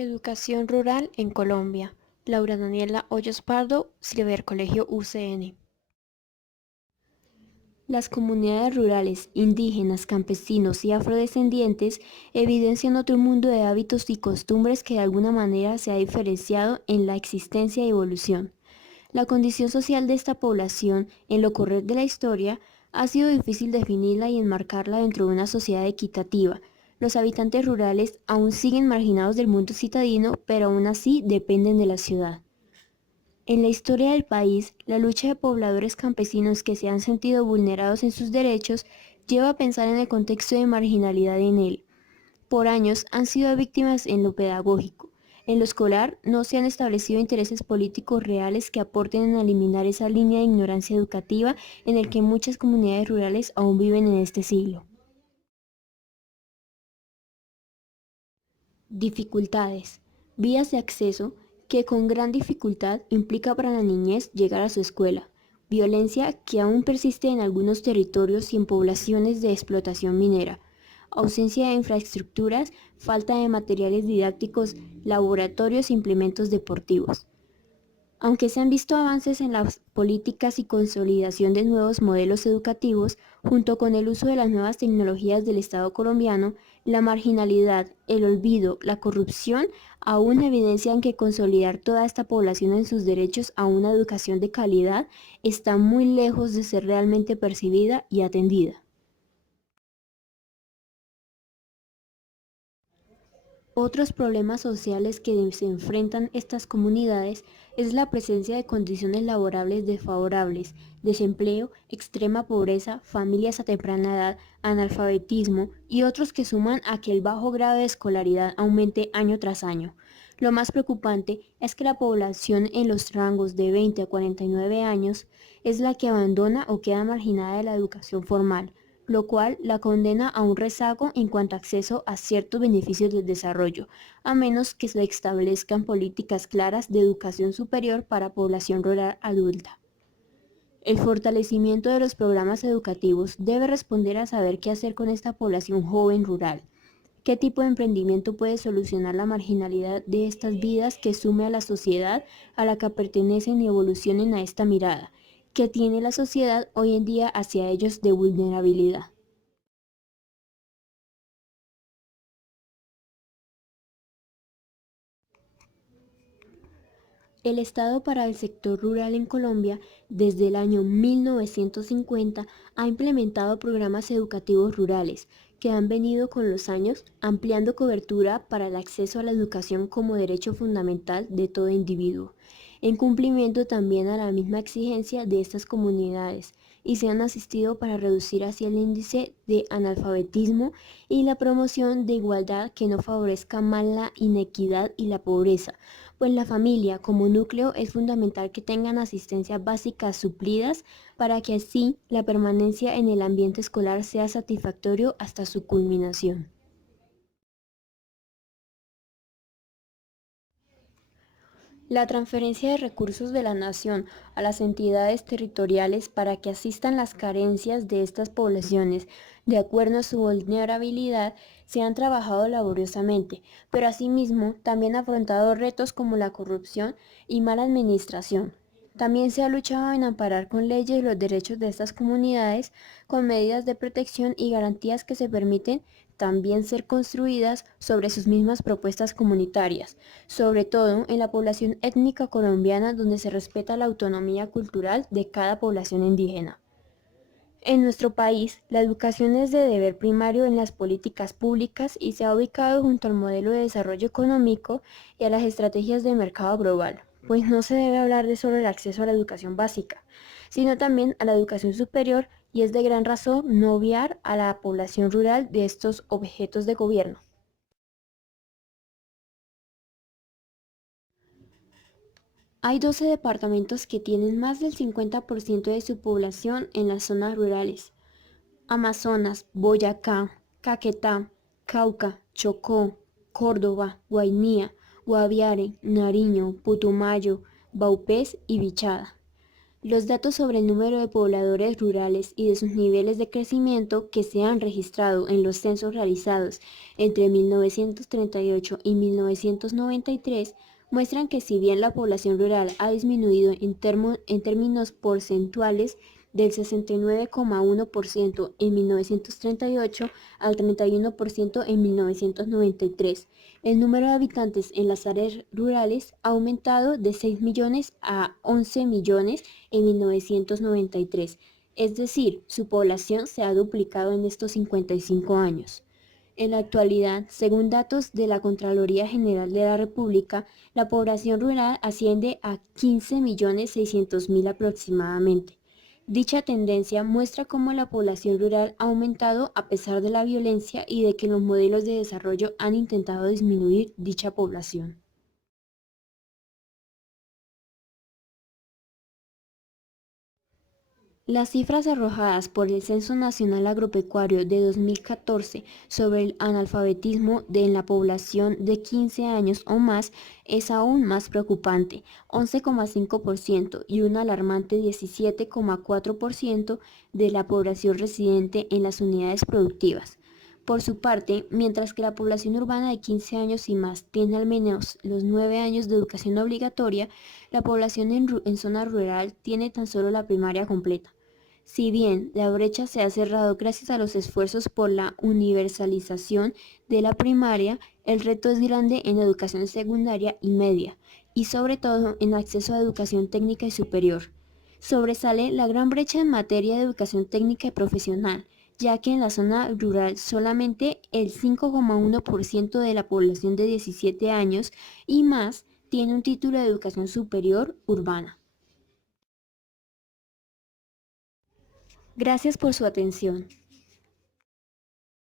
Educación rural en Colombia. Laura Daniela Hoyos Pardo, Cibercolegio UCN. Las comunidades rurales, indígenas, campesinos y afrodescendientes evidencian otro mundo de hábitos y costumbres que de alguna manera se ha diferenciado en la existencia y evolución. La condición social de esta población, en lo correr de la historia, ha sido difícil definirla y enmarcarla dentro de una sociedad equitativa. Los habitantes rurales aún siguen marginados del mundo citadino, pero aún así dependen de la ciudad. En la historia del país, la lucha de pobladores campesinos que se han sentido vulnerados en sus derechos lleva a pensar en el contexto de marginalidad en él. Por años han sido víctimas en lo pedagógico. En lo escolar no se han establecido intereses políticos reales que aporten a eliminar esa línea de ignorancia educativa en el que muchas comunidades rurales aún viven en este siglo. Dificultades. Vías de acceso que con gran dificultad implica para la niñez llegar a su escuela. Violencia que aún persiste en algunos territorios y en poblaciones de explotación minera. Ausencia de infraestructuras, falta de materiales didácticos, laboratorios e implementos deportivos. Aunque se han visto avances en las políticas y consolidación de nuevos modelos educativos, junto con el uso de las nuevas tecnologías del Estado colombiano, la marginalidad, el olvido, la corrupción aún evidencian que consolidar toda esta población en sus derechos a una educación de calidad está muy lejos de ser realmente percibida y atendida. Otros problemas sociales que se enfrentan estas comunidades es la presencia de condiciones laborables desfavorables, desempleo, extrema pobreza, familias a temprana edad, analfabetismo y otros que suman a que el bajo grado de escolaridad aumente año tras año. Lo más preocupante es que la población en los rangos de 20 a 49 años es la que abandona o queda marginada de la educación formal, lo cual la condena a un rezago en cuanto a acceso a ciertos beneficios del desarrollo, a menos que se establezcan políticas claras de educación superior para población rural adulta. El fortalecimiento de los programas educativos debe responder a saber qué hacer con esta población joven rural. ¿Qué tipo de emprendimiento puede solucionar la marginalidad de estas vidas que sume a la sociedad a la que pertenecen y evolucionen a esta mirada? ¿Qué tiene la sociedad hoy en día hacia ellos de vulnerabilidad? El Estado para el sector rural en Colombia, desde el año 1950, ha implementado programas educativos rurales que han venido con los años ampliando cobertura para el acceso a la educación como derecho fundamental de todo individuo, en cumplimiento también a la misma exigencia de estas comunidades, y se han asistido para reducir así el índice de analfabetismo y la promoción de igualdad que no favorezca más la inequidad y la pobreza, pues la familia como núcleo es fundamental que tengan asistencias básicas suplidas para que así la permanencia en el ambiente escolar sea satisfactorio hasta su culminación. La transferencia de recursos de la nación a las entidades territoriales para que asistan las carencias de estas poblaciones de acuerdo a su vulnerabilidad se han trabajado laboriosamente, pero asimismo también ha afrontado retos como la corrupción y mala administración. También se ha luchado en amparar con leyes los derechos de estas comunidades con medidas de protección y garantías que se permiten también ser construidas sobre sus mismas propuestas comunitarias, sobre todo en la población étnica colombiana donde se respeta la autonomía cultural de cada población indígena. En nuestro país, la educación es de deber primario en las políticas públicas y se ha ubicado junto al modelo de desarrollo económico y a las estrategias de mercado global, pues no se debe hablar de solo el acceso a la educación básica, sino también a la educación superior y es de gran razón no obviar a la población rural de estos objetos de gobierno. Hay 12 departamentos que tienen más del 50% de su población en las zonas rurales. Amazonas, Boyacá, Caquetá, Cauca, Chocó, Córdoba, Guainía, Guaviare, Nariño, Putumayo, Vaupés y Bichada. Los datos sobre el número de pobladores rurales y de sus niveles de crecimiento que se han registrado en los censos realizados entre 1938 y 1993 muestran que si bien la población rural ha disminuido en términos porcentuales del 69,1% en 1938 al 31% en 1993, el número de habitantes en las áreas rurales ha aumentado de 6 millones a 11 millones en 1993, es decir, su población se ha duplicado en estos 55 años. En la actualidad, según datos de la Contraloría General de la República, la población rural asciende a 15.600.000 aproximadamente. Dicha tendencia muestra cómo la población rural ha aumentado a pesar de la violencia y de que los modelos de desarrollo han intentado disminuir dicha población. Las cifras arrojadas por el Censo Nacional Agropecuario de 2014 sobre el analfabetismo en la población de 15 años o más es aún más preocupante, 11,5% y un alarmante 17,4% de la población residente en las unidades productivas. Por su parte, mientras que la población urbana de 15 años y más tiene al menos los 9 años de educación obligatoria, la población en zona rural tiene tan solo la primaria completa. Si bien la brecha se ha cerrado gracias a los esfuerzos por la universalización de la primaria, el reto es grande en educación secundaria y media, y sobre todo en acceso a educación técnica y superior. Sobresale la gran brecha en materia de educación técnica y profesional, ya que en la zona rural solamente el 5,1% de la población de 17 años y más tiene un título de educación superior urbana. Gracias por su atención.